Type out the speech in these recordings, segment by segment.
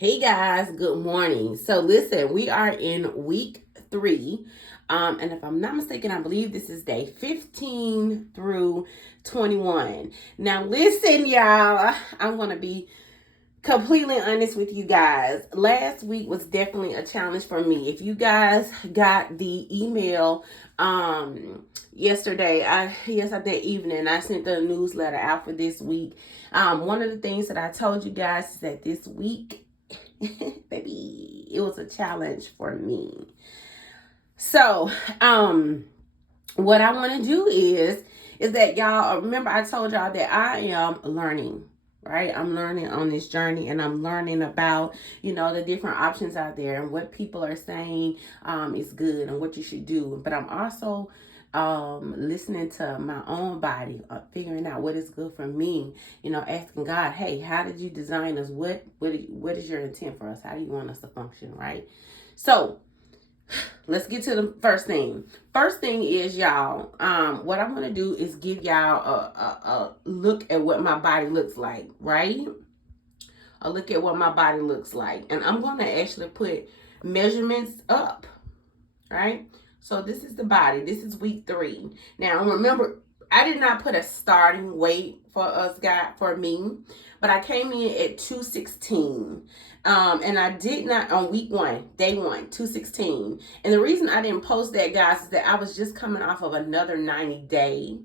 Hey guys, good morning. So listen, we are in week 3. And if I'm not mistaken, I believe this is day 15 through 21. Now listen, y'all, I'm going to be completely honest with you guys. Last week was definitely a challenge for me. If you guys got the email yesterday, yesterday evening, I sent the newsletter out for this week. One of the things that I told you guys is that this week baby, it was a challenge for me. So, what I want to do is that y'all remember I told y'all that I am learning, right? I'm learning on this journey, and I'm learning about, the different options out there and what people are saying is good and what you should do. But I'm also listening to my own body, figuring out what is good for me, asking God, hey, how did you design us? What is your intent for us? How do you want us to function, right? So let's get to the first thing. First thing is, y'all, what I'm going to do is give y'all a look at what my body looks like, right? A look at what my body looks like. And I'm going to actually put measurements up, right? So this is the body. This is week 3. Now, remember, I did not put a starting weight for me, but I came in at 216. And I did not on week 1, day 1, 216. And the reason I didn't post that, guys, is that I was just coming off of another 90-day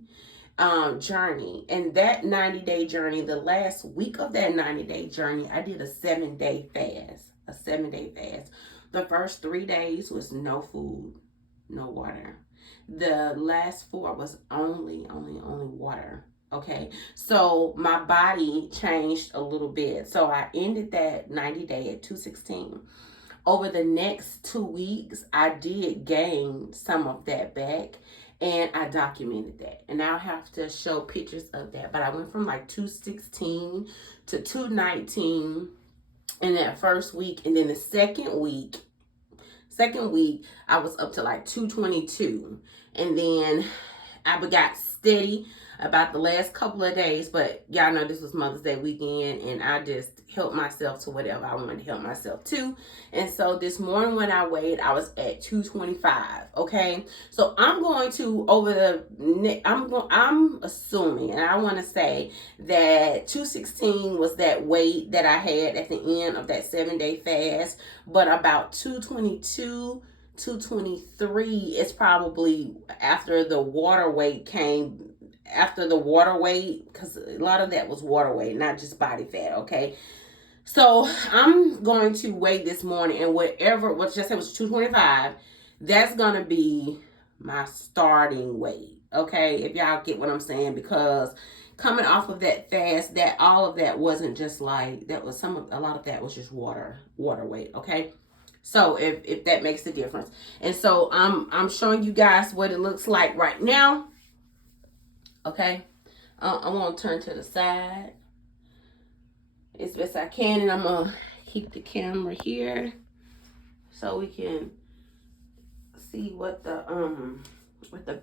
journey. And that 90-day journey, the last week of that 90-day journey, I did a 7-day fast. A 7-day fast. The first 3 days was no food, no water. The last 4 was only water. Okay, so my body changed a little bit. So I ended that 90-day at 216. Over the next 2 weeks, I did gain some of that back, and I documented that. And I'll have to show pictures of that. But I went from like 216 to 219 in that first week, and then the second week I was up to like 222, and then I got steady about the last couple of days. But y'all know this was Mother's Day weekend, and I just helped myself to whatever I wanted to help myself to. And so this morning when I weighed, I was at 225. Okay, so I'm going to I'm assuming, and I want to say that 216 was that weight that I had at the end of that 7-day fast, but about 222, 223 is probably after the water weight came, because a lot of that was water weight, not just body fat. Okay, so I'm going to weigh this morning, and whatever, just say it was 225, that's gonna be my starting weight. Okay, if y'all get what I'm saying, because coming off of that fast, that all of that wasn't just like that, was a lot of that was just water weight. Okay, so if that makes a difference. And so I'm showing you guys what it looks like right now. Okay, I want to turn to the side as best I can, and I'm gonna keep the camera here so we can see what the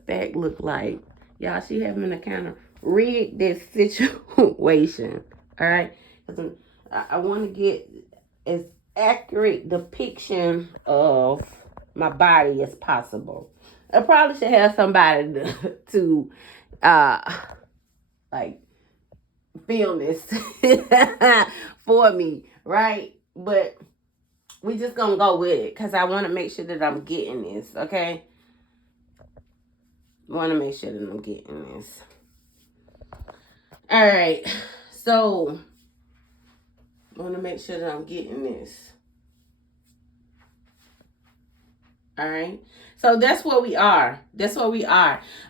back look like. Y'all, she having to kind of rig this situation. All right, because I want to get as accurate depiction of my body as possible. I probably should have somebody to like film this for me, right? But we just gonna go with it because I want to make sure that I'm getting this. Okay, want to make sure that I'm getting this. All right, so want to make sure that I'm getting this. All right, so that's where we are.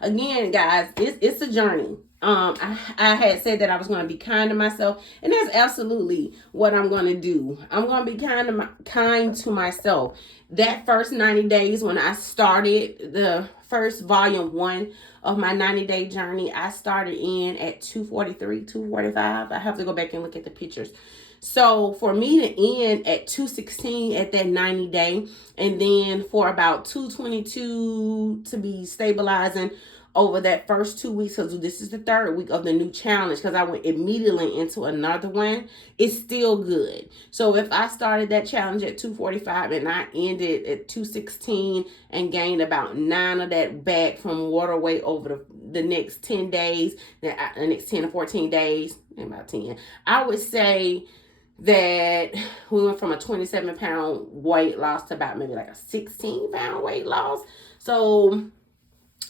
Again, guys, it's a journey. I had said that I was going to be kind to myself, and that's absolutely what I'm going to do. I'm going to be kind to myself. That first 90 days when I started the first volume 1 of my 90-day journey, I started in at 243, 245. I have to go back and look at the pictures. So for me to end at 216 at that 90-day, and then for about 222 to be stabilizing over that first 2 weeks, because this is the third week of the new challenge, because I went immediately into another one, it's still good. So if I started that challenge at 245 and I ended at 216 and gained about 9 of that back from water weight over the next 10 days, the next 10 to 14 days, about 10, I would say that we went from a 27-pound weight loss to about maybe like a 16-pound weight loss. So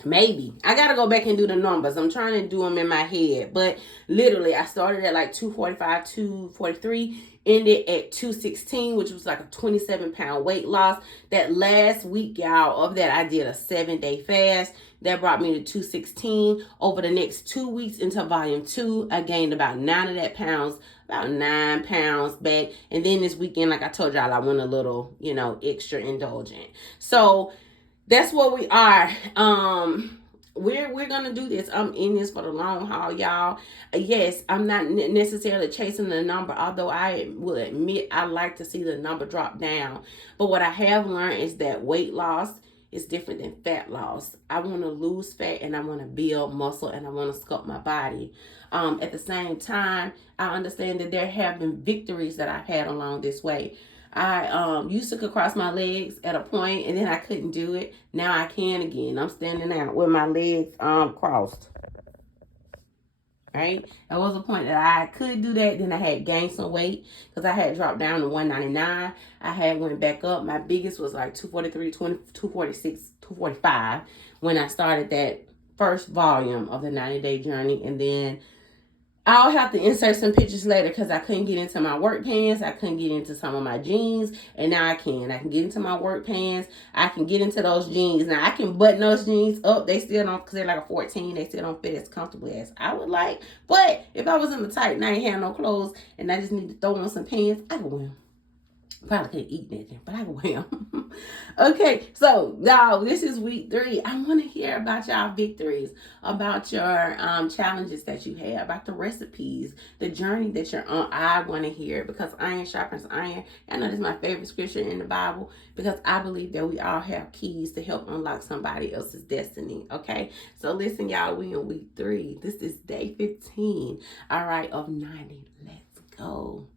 maybe I gotta go back and do the numbers. I'm trying to do them in my head, but literally I started at like 245, 243, ended at 216, which was like a 27-pound weight loss. That last week, y'all, of that I did a 7-day fast. That brought me to 216. Over the next 2 weeks into volume 2, I gained about 9 of that pounds, about 9 pounds back. And then this weekend, like I told y'all, I went a little, extra indulgent. So that's what we are. We're gonna do this. I'm in this for the long haul, y'all. Yes, I'm not necessarily chasing the number, although I will admit I like to see the number drop down. But what I have learned is that weight loss is different than fat loss. I want to lose fat and I want to build muscle and I want to sculpt my body. At the same time, I understand that there have been victories that I've had along this way. I used to could cross my legs at a point and then I couldn't do it. Now I can again. I'm standing out with my legs crossed. Right? There was a point that I could do that. Then I had gained some weight because I had dropped down to 199. I had went back up. My biggest was like 243, 246, 245 when I started that first volume of the 90-day journey. And then I'll have to insert some pictures later because I couldn't get into my work pants. I couldn't get into some of my jeans. And now I can. I can get into my work pants. I can get into those jeans. Now I can button those jeans up. They still don't, because they're like a 14. They still don't fit as comfortably as I would like. But if I was in the tight and I ain't have no clothes and I just need to throw on some pants, I could wear them. Probably can't eat nothing, but I can wear them. Okay, so y'all, this is week 3. I want to hear about y'all victories, about your challenges that you had, about the recipes, the journey that you're on. I want to hear it because iron sharpens iron. I know this is my favorite scripture in the Bible because I believe that we all have keys to help unlock somebody else's destiny. Okay, so listen, y'all, we in week 3. This is day 15. All right, of 90. Let's go.